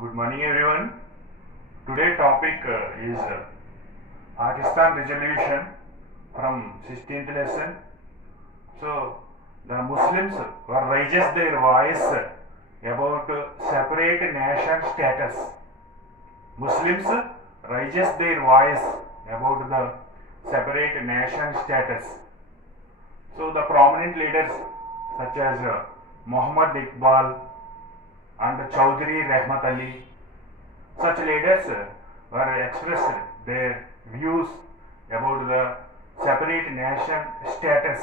Good morning, everyone. Today topic is Pakistan resolution from 16th lesson. So the Muslims were raises their voice about separate nation status. Muslims raises their voice about the separate nation status. So the prominent leaders such as Muhammad Iqbal and Chaudhry Rahmat Ali, such leaders were expressed their views about the separate nation status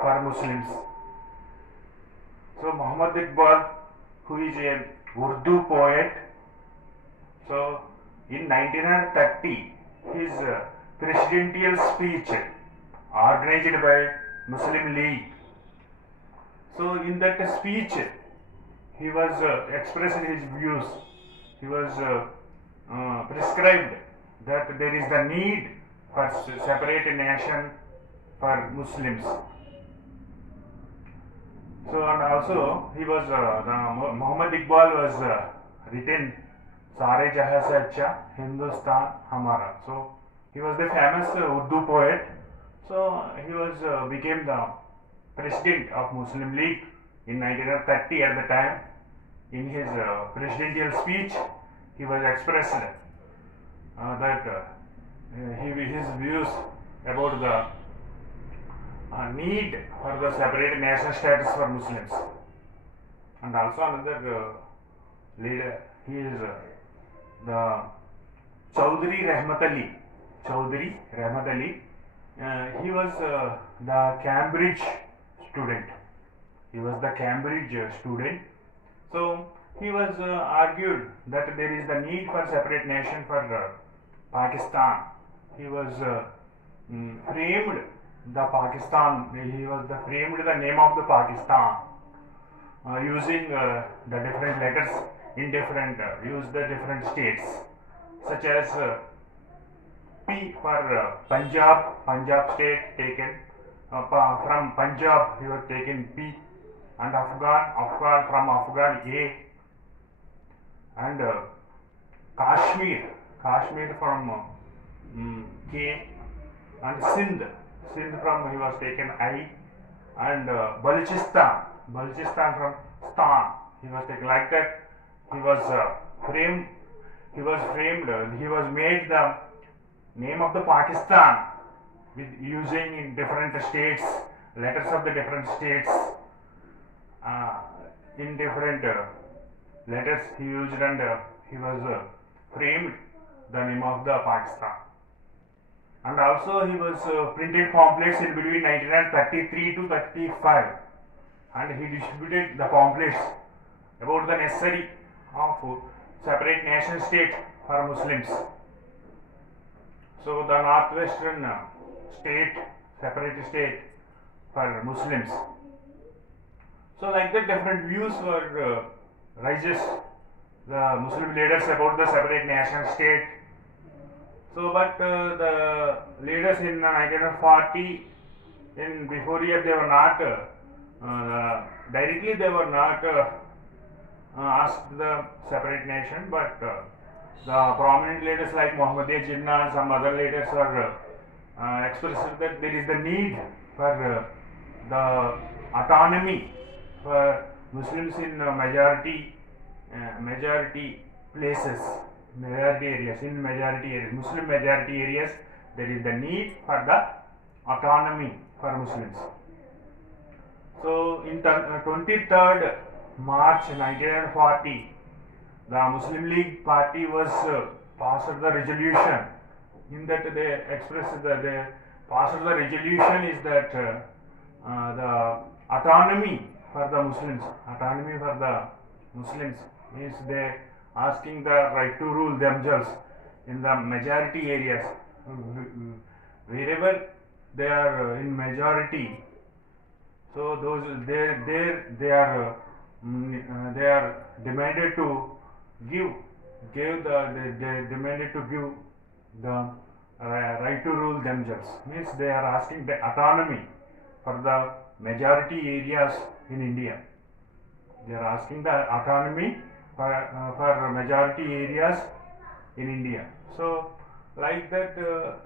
for Muslims. So Muhammad Iqbal, who is a Urdu poet, so in 1930 his presidential speech organized by Muslim League. So in that speech he was expressing his views. He was prescribed that there is the need for separate nation for Muslims. So and also he was Muhammad Iqbal was written Sare Jahan Se Acha Hindustan Hamara. So he was the famous Urdu poet. So he was became the president of Muslim League in 1930 at the time. In his presidential speech, he was expressed that his views about the need for the separate national status for Muslims. And also another leader, he is the Chaudhry Rahmat Ali. Chaudhry Rahmat Ali. He was the Cambridge student. He was the Cambridge student. So he was argued that there is the need for separate nation for Pakistan. He was framed the Pakistan. He was framed the name of the Pakistan using the different letters in different use the different states, such as P for Punjab state taken from Punjab. He was taken P. And Afghan from Afghan A, and Kashmir from K, and Sindh from he was taken I, and Balochistan from Stan he was taken like that. He was framed. He was made the name of the Pakistan with using in different states letters of the different states. In different letters he used, and he was framed the name of the Pakistan. And also he was printed pamphlets in between 1933 to 35, and he distributed the pamphlets about the necessity of separate nation state for Muslims. So the northwestern state, separate state for Muslims. So like that, different views were raises the Muslim leaders about the separate nation state. So but the leaders in 1940, in before year, they were not directly they were not asked the separate nation, but the prominent leaders like Muhammadiyah Jinnah and some other leaders were expressed that there is the need for the autonomy for Muslims in majority places, majority areas, Muslim majority areas, there is the need for the autonomy for Muslims. So in 23rd March 1940, the Muslim League Party was passed the resolution. In that they expressed that they passed the resolution is that the autonomy for the Muslims means they asking the right to rule themselves in the majority areas. Wherever they are in majority, so those they are demanded to give they demanded to give the right to rule themselves. Means they are asking the autonomy for the majority areas in India. They are asking the autonomy for majority areas in India. So like that,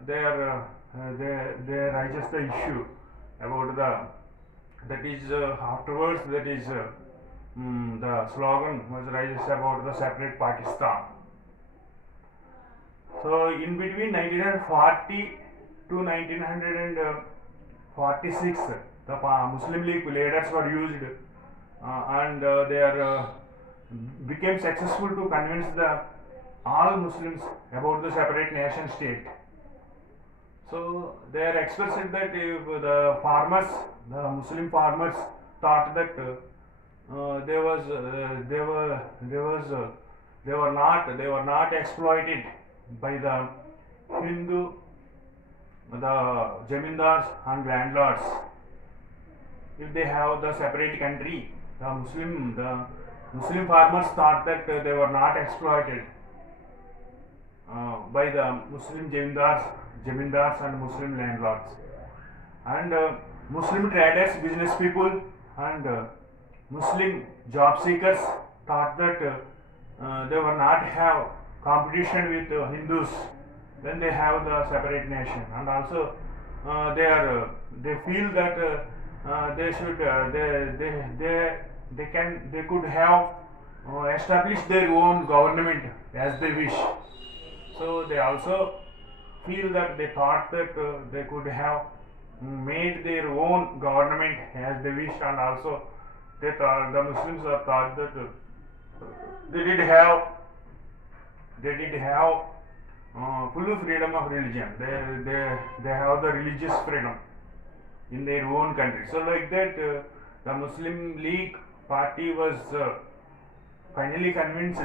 they raises the issue about that is afterwards, that is the slogan was raises about the separate Pakistan. So in between 1940 to 1946, the Muslim League leaders were used, and they are became successful to convince the all Muslims about the separate nation state. So they are expressed that if the farmers, the Muslim farmers, thought that they were not exploited by the Hindu, the Jamindars and landlords. If they have the separate country, the Muslim farmers thought that they were not exploited by the Muslim Jamindars and Muslim landlords. And Muslim traders, business people, and Muslim job seekers thought that they will not have competition with Hindus when they have the separate nation. And also they feel that they should they could have established their own government as they wish. So they also feel that they thought that they could have made their own government as they wish, and also they thought, the Muslims thought that they did have full freedom of religion. They have the religious freedom in their own country. So like that, the Muslim League party was finally convinced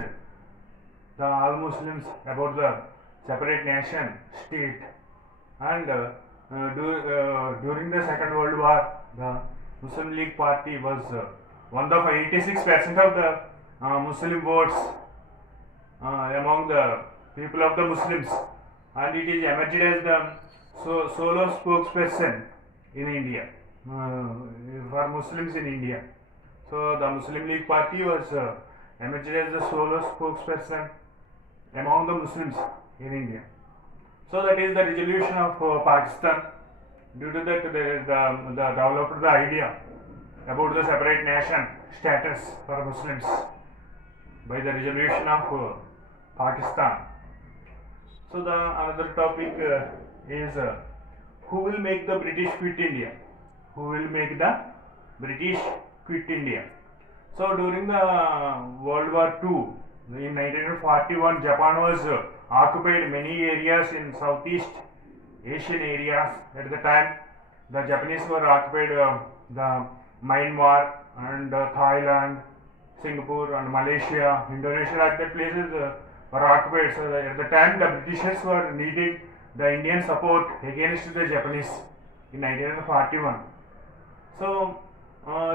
the all Muslims about the separate nation state. And during the Second World War, the Muslim League party was one of 86% of the Muslim votes among the people of the Muslims, and it is emerged as the solo spokesperson in India for Muslims in India. So the Muslim League party was emerged as the solo spokesperson among the Muslims in India. So that is the resolution of Pakistan. Due to that, the developed the idea about the separate nation status for Muslims by the resolution of Pakistan. So the another topic is who will make the British quit India? Who will make the British quit India? So during the World War II, in 1941, Japan was occupied many areas in Southeast Asian areas. At the time, the Japanese were occupied the Myanmar and Thailand, Singapore and Malaysia, Indonesia. Like that places were occupied. So at the time, the Britishers were needed the Indian support against the Japanese in 1941. So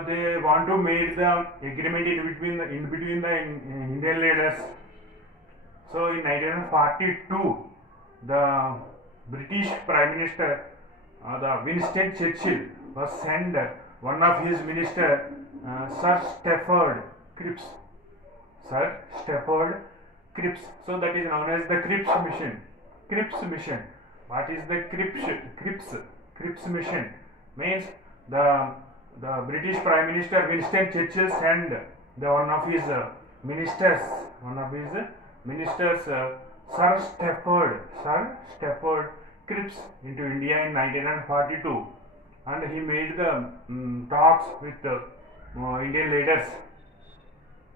they want to make the agreement in between the Indian leaders. So in 1942, the British Prime Minister, the Winston Churchill, was sent one of his minister, Sir Stafford Cripps. Sir Stafford Cripps. So that is known as the Cripps Mission. Cripps Mission. What is the Cripps Mission? Means the British Prime Minister Winston Churchill sent one of his ministers, Sir Stafford Cripps into India in 1942, and he made the talks with Indian leaders.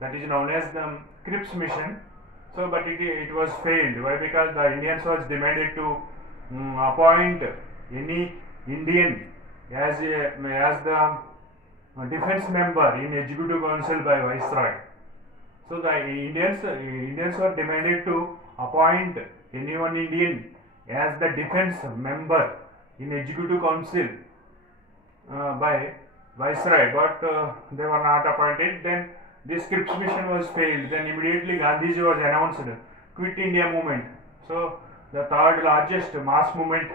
That is known as the Cripps Mission. So, but it was failed. Why? Because the Indians was demanded to appoint any Indian as the defense member in Executive Council by Viceroy. So the Indians were demanded to appoint anyone Indian as the defense member in Executive Council by Viceroy, but they were not appointed. Then this Cripps Mission was failed. Then immediately Gandhiji was announced Quit India movement. So the third largest mass movement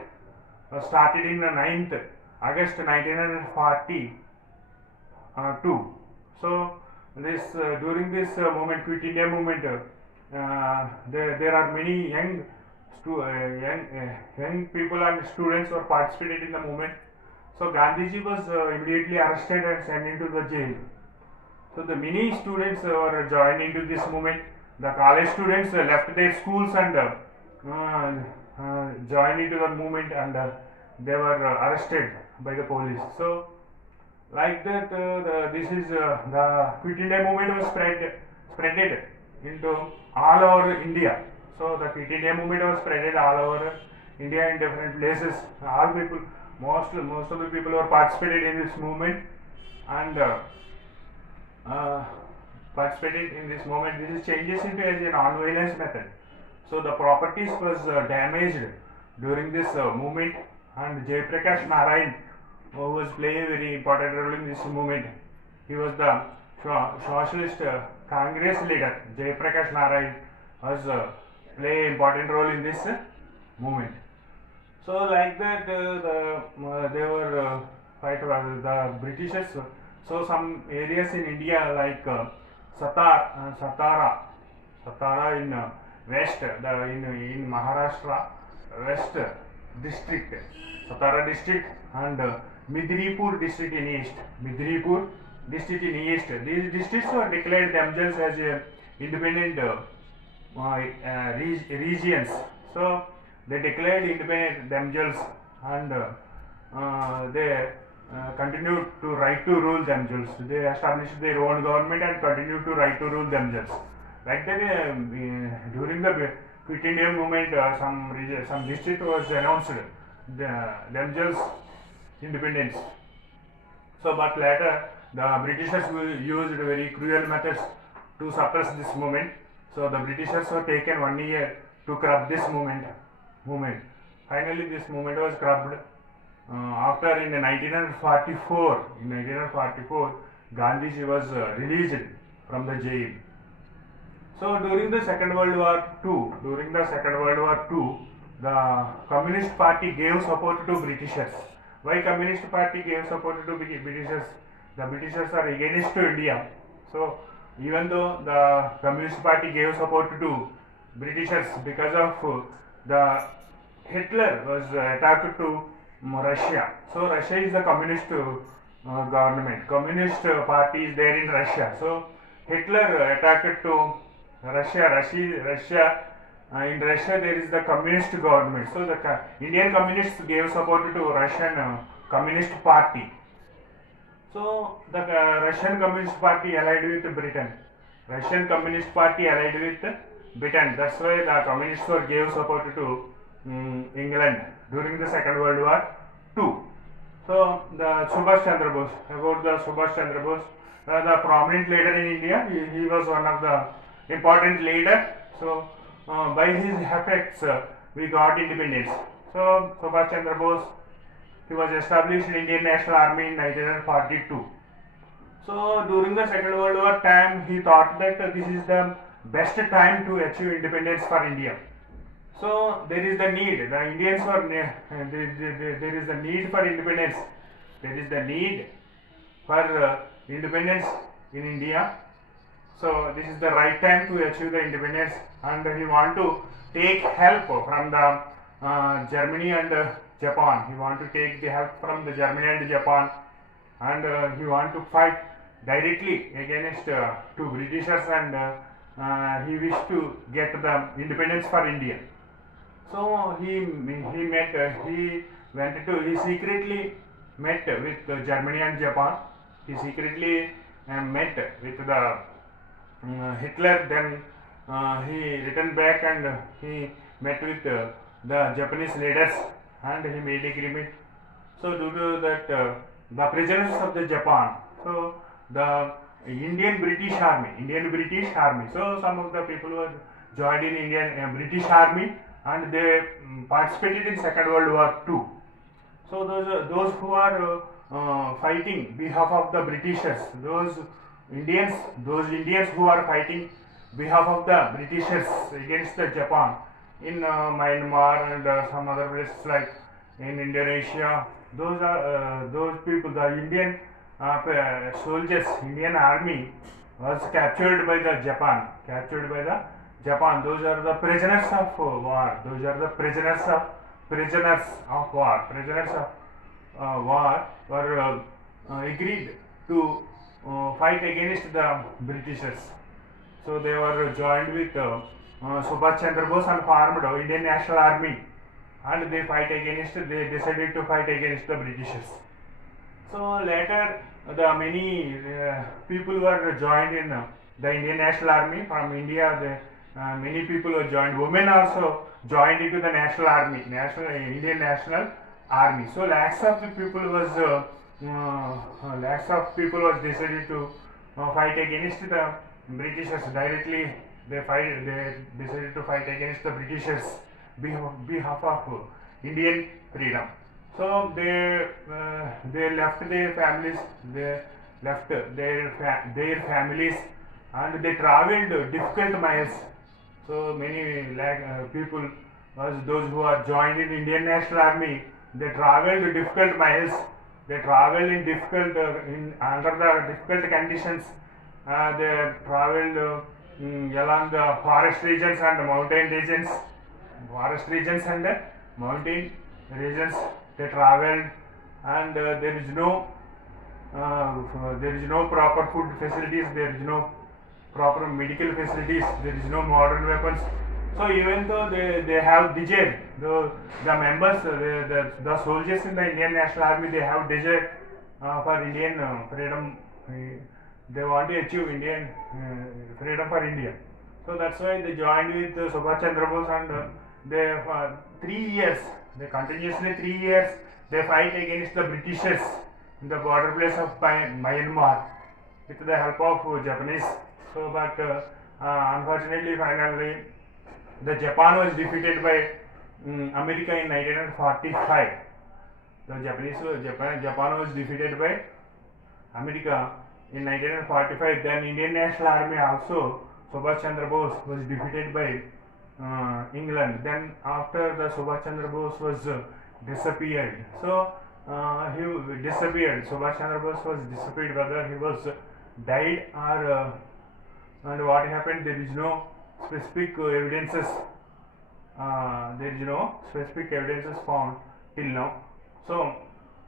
started in the 9th August 1942. So this during this movement, Quit India movement, there are many young people and students who participated in the movement. So Gandhiji was immediately arrested and sent into the jail. So the many students were joined into this movement. The college students left their schools and joined into the movement, and they were arrested by the police. So like that, this is the Quit India movement was spreaded into all over India. So the Quit India movement was spreaded all over India in different places. All people, most of the people who participated in this movement and participated in this movement. This is changes into as a non-violence method. So the properties was damaged during this movement, and Jayaprakash Narayan, who was playing a very important role in this movement. He was the socialist Congress leader. Jayaprakash Narayan was play important role in this movement. So like that, they were the Britishers. So some areas in India like Satara in west, in Maharashtra west district, Satara district, and Midripur district in east. Midripur district in east. These districts were declared themselves as independent regions. So they declared independent themselves, and they continued to right to rule themselves. They established their own government and continued to right to rule themselves. Like that, during the Quit India movement, some district was announced themselves independence. So, but later the Britishers used very cruel methods to suppress this movement. So the Britishers were taken 1 year to curb this movement. Finally, this movement was curbed. After in 1944, Gandhiji was released from the jail. So during the Second World War II, the Communist Party gave support to Britishers. Why Communist Party gave support to Britishers? The Britishers are against India. So even though the Communist Party gave support to Britishers, because of the Hitler was attacked to Russia. So Russia is the communist government. Communist party is there in Russia. So Hitler attacked to Russia. In Russia there is the communist government. So the Indian communists gave support to Russian Communist Party. So the Russian Communist Party allied with Britain. Russian Communist Party allied with Britain. That's why the communists were gave support to England during the Second World War II. So the Subhash Chandra Bose, about the Subhash Chandra Bose, the prominent leader in India. He was one of the important leader. So by his effects we got independence. So Subhash Chandra Bose, he was established in Indian National Army in 1942. So during the Second World War time, he thought that this is the best time to achieve independence for India. So there is the need. The Indians were there is the need for independence. There is the need for independence in India. So this is the right time to achieve the independence, and he want to take help from the Germany and Japan. He want to take the help from the Germany and Japan, and he want to fight directly against two Britishers, and he wished to get the independence for India. So he secretly met with Germany and Japan. He secretly met with the Hitler. Then he returned back and he met with the Japanese leaders, and he made agreement. So due to that, the prisoners of the Japan. So the Indian British Army. So some of the people were joined in Indian British Army, and they participated in Second World War II. So those who are fighting behalf of the Britishers, those Indians who are fighting behalf of the Britishers against the Japan in Myanmar and some other places like in Indonesia. Those people, the Indian soldiers, Indian Army, was captured by the Japan. Captured by the Japan. Those are the prisoners of war. Those are the prisoners of war. Prisoners of war were agreed to fight against the Britishers. So they were joined with Subhash Chandra Bose and formed Indian National Army, and they decided to fight against the Britishers. So later the many people were joined in the Indian National Army from India. Many people were joined. Women also joined into the National Army, Indian National Army. So lakhs of people was decided to fight against the Britishers directly. They decided to fight against the Britishers behalf of Indian freedom. So they left their families. They left their families, and they travelled difficult miles. So many people was those who are joined in Indian National Army. They travelled difficult miles. They travelled in under the difficult conditions. They travelled along the forest regions and mountain regions. They travelled, and there is no proper food facilities. There is no proper medical facilities. There is no modern weapons. So even though they have desired, the members, the soldiers in the Indian National Army, they have desired for Indian freedom. They want to achieve Indian freedom for India. So that's why they joined with Subhash Chandra Bose, and they for 3 years, they continuously 3 years, they fight against the Britishers in the border place of Myanmar with the help of Japanese. So, but unfortunately, finally, the Japan was defeated by America in 1945. The Japan was defeated by America in 1945. Then Indian National Army also, Subhash Chandra Bose was defeated by England. Then after the Subhash Chandra Bose was disappeared. So he disappeared. Subhash Chandra Bose was disappeared. Whether he was died or and what happened, there is no specific evidences. Found till now. So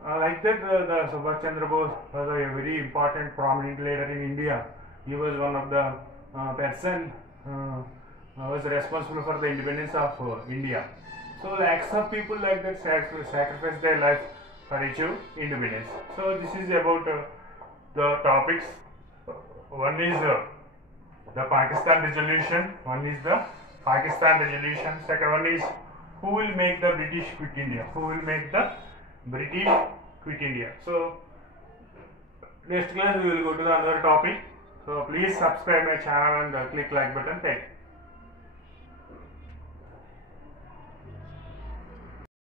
like that, the Subhash Chandra Bose was a very important, prominent leader in India. He was one of the person was responsible for the independence of India. So lakhs of people like that sacrificed their life for achieve independence. So this is about the topics. One is the Pakistan resolution. Second one is who will make the British quit India. So next class we will go to the another topic. So please subscribe my channel and click like button. Thank you.